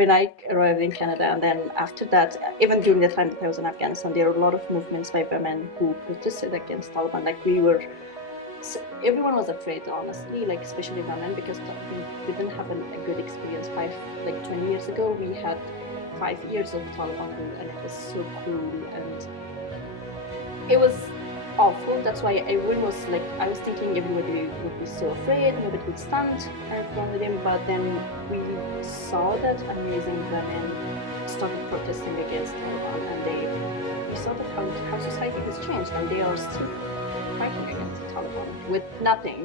when I arrived in Canada, and then after that, even during the time that I was in Afghanistan, there were a lot of movements by women who protested against Taliban. Like everyone was afraid, honestly, like especially women, because we didn't have a good experience 20 years ago. We had 5 years of Taliban rule, and it was so cruel, and it was awful. That's why everyone was like, I was thinking everybody would be so afraid, nobody would stand in front of them. But then we saw that amazing women started protesting against Taliban, and we saw that how society has changed, and they are still fighting against the Taliban with nothing.